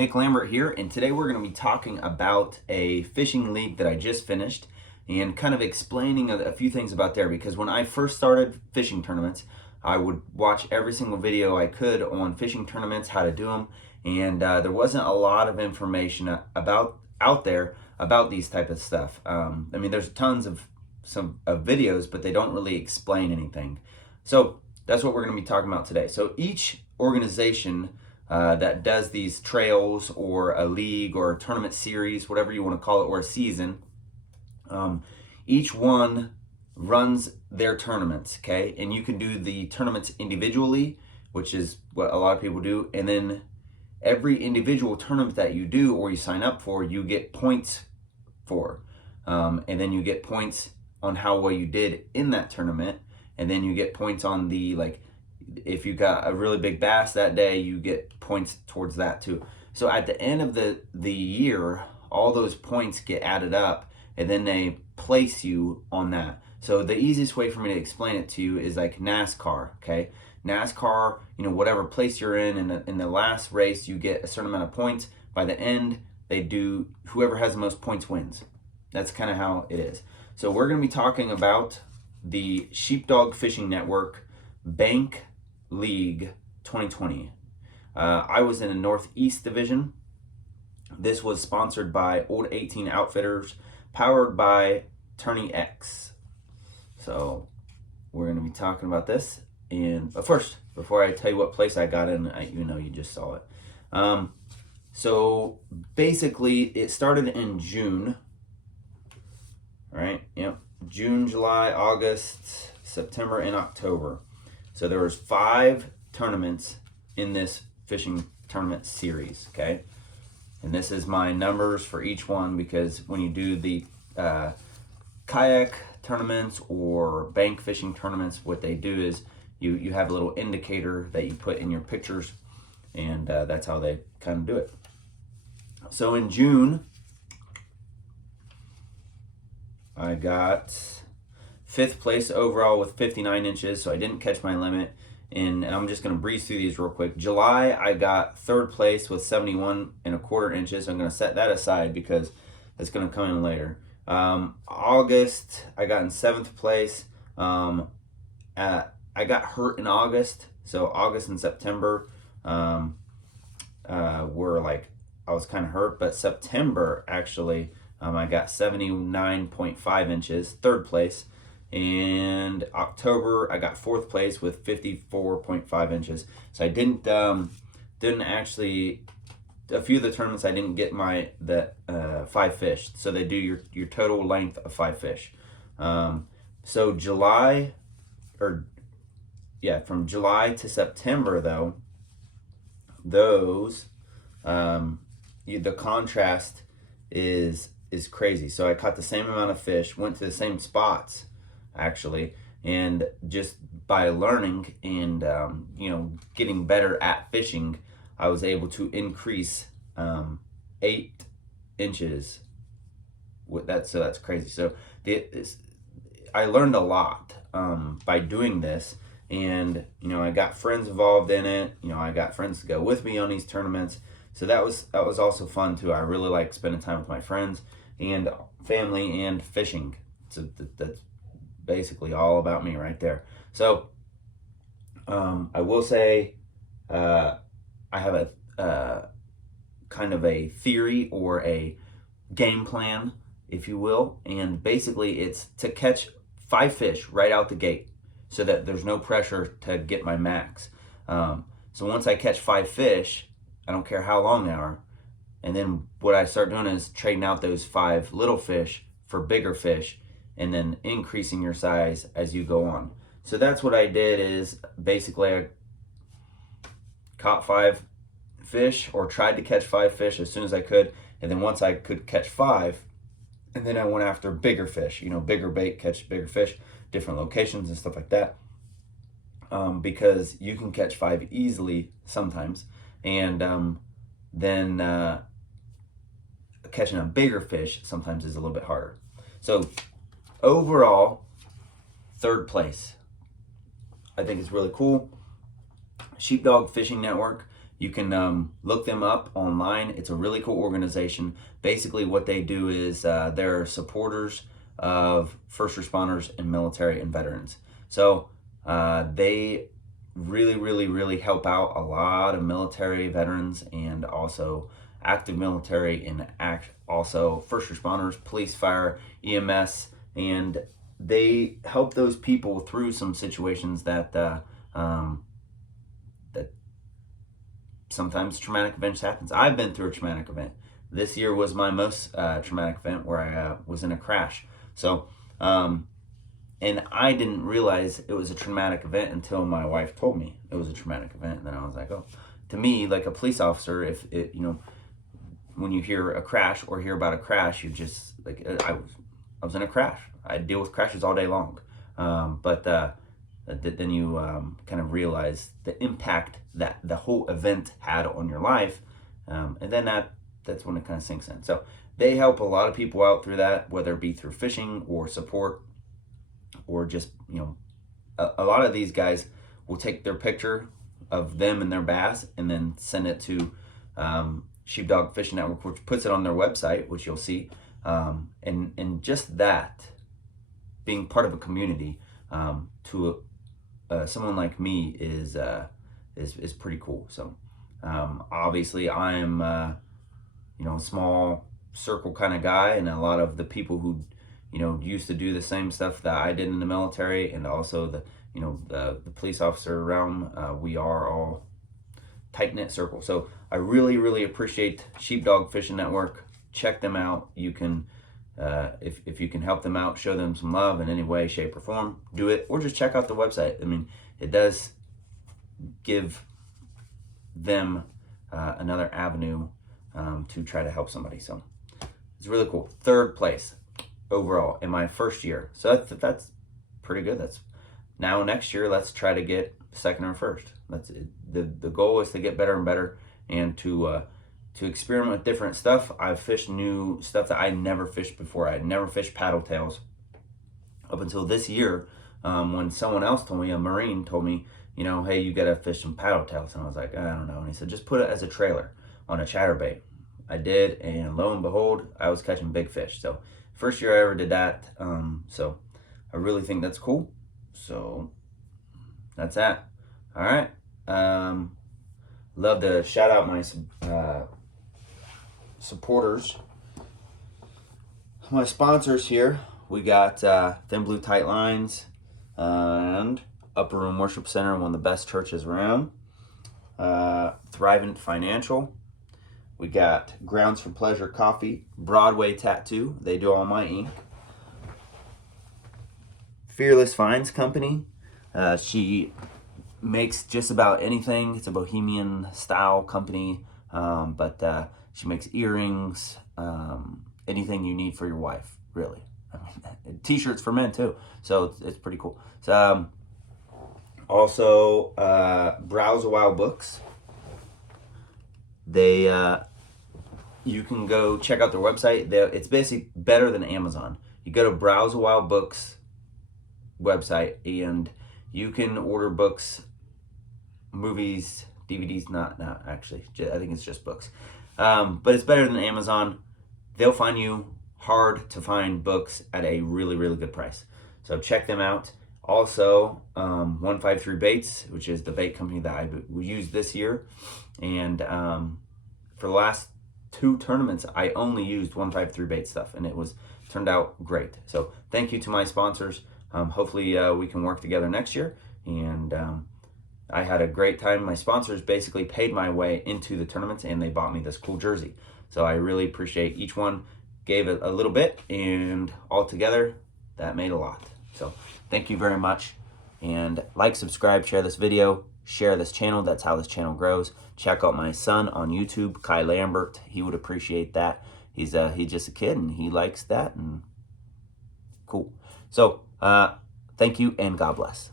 Nick Lambert here, and today we're going to be talking about a fishing league that I just finished and kind of explaining a few things about there, because when I first started fishing tournaments, I would watch every single video I could on fishing tournaments, how to do them, and there wasn't a lot of information out there about these type of stuff. I mean, there's tons of videos, but they don't really explain anything. So that's what we're going to be talking about today. So each organization that does these trails or a league or a tournament series, whatever you want to call it, or a season, each one runs their tournaments, okay? And you can do the tournaments individually, which is what a lot of people do, and then every individual tournament that you do or you sign up for, you get points for. And then you get points on how well you did in that tournament, and then you get points on the, like, if you got a really big bass that day, you get points towards that too. So at the end of the year, all those points get added up, and then they place you on that. So the easiest way for me to explain it to you is like NASCAR, okay? NASCAR, you know, whatever place you're in the last race, you get a certain amount of points. By the end, they do, whoever has the most points wins. That's kind of how it is. So we're going to be talking about the Sheepdog Fishing Network Bank League 2020. I was in the Northeast Division. This was sponsored by Old 18 Outfitters, powered by Tourney X. So we're going to be talking about this. But first, before I tell you what place I got in, you just saw it. So basically, it started in June. Right? Yep. June, July, August, September, and October. So there was 5 tournaments in this fishing tournament series, okay? And this is my numbers for each one, because when you do the kayak tournaments or bank fishing tournaments, what they do is you have a little indicator that you put in your pictures, and that's how they kind of do it. So in June, I got 5th place overall with 59 inches, so I didn't catch my limit. And I'm just going to breeze through these real quick. July, I got 3rd place with 71¼ inches. I'm going to set that aside because that's going to come in later. August, I got in 7th place. I got hurt in August, so August and September were like, I was kind of hurt, but September actually, I got 79.5 inches, 3rd place. And October, I got 4th place with 54.5 inches. So I didn't actually, a few of the tournaments I didn't get the 5 fish. So they do your total length of 5 fish. So from July to September though, those, the contrast is crazy. So I caught the same amount of fish, went to the same spots actually, and just by learning and getting better at fishing, I was able to increase 8 inches with that. So that's crazy. So I learned a lot by doing this, and I got friends involved in it. I got friends to go with me on these tournaments. So that was also fun too. I really like spending time with my friends and family and fishing. So that's basically all about me right there. So I will say I have a kind of a theory or a game plan, if you will, and basically it's to catch 5 fish right out the gate so that there's no pressure to get my max. So once I catch 5 fish, I don't care how long they are, and then what I start doing is trading out those 5 little fish for bigger fish, and then increasing your size as you go on. So that's what I did, is basically I caught 5 fish, or tried to catch 5 fish as soon as I could, and then once I could catch 5, and then I went after bigger fish, bigger bait, catch bigger fish, different locations and stuff like that, because you can catch 5 easily sometimes, and then catching a bigger fish sometimes is a little bit harder. So overall, 3rd place. I think it's really cool. Sheepdog Fishing Network. You can look them up online. It's a really cool organization. Basically what they do is they're supporters of first responders and military and veterans. So they really help out a lot of military veterans and also active military and also first responders, police, fire, EMS, and they help those people through some situations that that sometimes traumatic events happens. I've been through a traumatic event. This year was my most traumatic event, where I was in a crash. So and I didn't realize it was a traumatic event until my wife told me it was a traumatic event. And then I was like, oh, to me, like a police officer, if it, when you hear a crash or hear about a crash, you just like, I was in a crash. I deal with crashes all day long. But then you kind of realize the impact that the whole event had on your life. And then that's when it kind of sinks in. So they help a lot of people out through that, whether it be through fishing or support, or just, a lot of these guys will take their picture of them and their bass and then send it to Sheepdog Fishing Network, which puts it on their website, which you'll see. And just that, being part of a community to someone like me is pretty cool. So obviously I'm a small circle kind of guy, and a lot of the people who used to do the same stuff that I did in the military, and also the police officer realm, we are all tight-knit circle. So I really appreciate Sheepdog Fishing Network. Check them out. You can if you can help them out, show them some love in any way, shape, or form, do it. Or just check out the website. I mean, it does give them another avenue to try to help somebody. So it's really cool. 3rd place overall in my first year. So that's pretty good. That's now next year, let's try to get 2nd or 1st. That's it. The goal is to get better and better, and to experiment with different stuff. I've fished new stuff that I never fished before. I had never fished paddle tails up until this year, when someone else told me, a Marine told me, hey, you gotta fish some paddle tails. And I was like, I don't know. And he said, just put it as a trailer on a chatterbait. I did, and lo and behold, I was catching big fish. So first year I ever did that. So I really think that's cool. So that's that. All right. Love to shout out my supporters, my sponsors here. We got Thin Blue Tight Lines and Upper Room Worship Center, one of the best churches around. Thrivent Financial. We got Grounds for Pleasure Coffee, Broadway Tattoo. They do all my ink. Fearless Finds Company. She makes just about anything. It's a bohemian style company, but she makes earrings, anything you need for your wife, really. I mean, t-shirts for men too, so it's pretty cool. So also Browse a While Books. They you can go check out their website. It's basically better than Amazon. You go to Browse a While Books website, and you can order books, movies, DVDs. Not actually. I think it's just books. But it's better than Amazon. They'll find you hard to find books at a really good price. So check them out. Also, 153 Baits, which is the bait company that I used this year, and for the last 2 tournaments, I only used 153 bait stuff, and it turned out great. So thank you to my sponsors. Hopefully we can work together next year, and I had a great time. My sponsors basically paid my way into the tournaments, and they bought me this cool jersey. So I really appreciate each one. Gave it a little bit, and all together, that made a lot. So thank you very much, and like, subscribe, share this video, share this channel. That's how this channel grows. Check out my son on YouTube, Kai Lambert. He would appreciate that. He's just a kid, and he likes that, and cool. So thank you, and God bless.